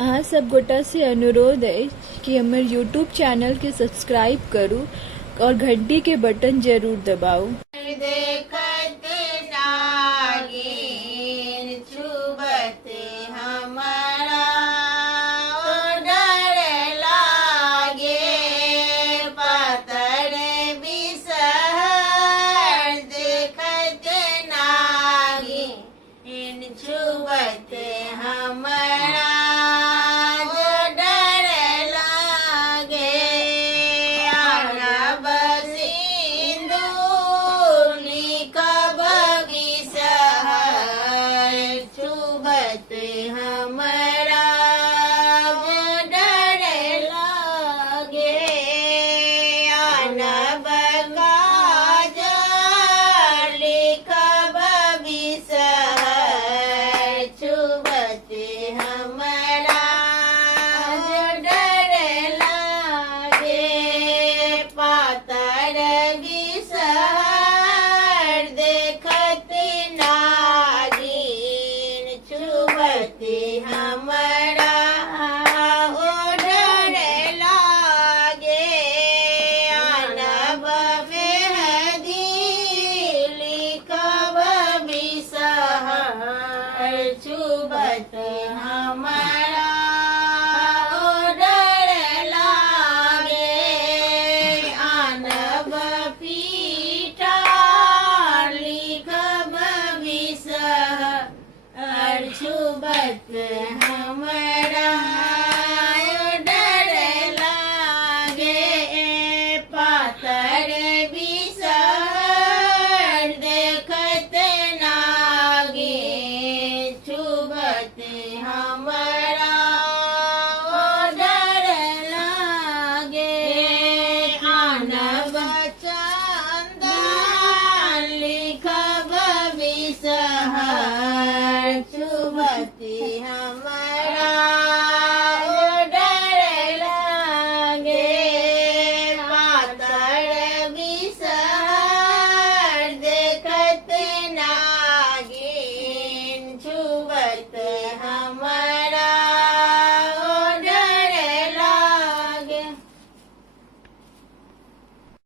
अहाँ सब गोटा से अनुरोध है कि हमर यूट्यूब चैनल के सब्सक्राइब करू और घंटी के बटन जरूर दबाऊ। देखत नागिन छुबत हमारा डर लागे पातर बिसहर देखत नागिन छुबत हमारा डर लागे आना सिंदूर लिखब बिसहर छुबत हमारा डर लागे पातर बिसहर देखत नागिन छुबत हमारा डर लागे आनब मेहदी लिखब बिसहर छुबत हमारा डर लागे आनब पीठा लिखब बिसहर छुबत हमारा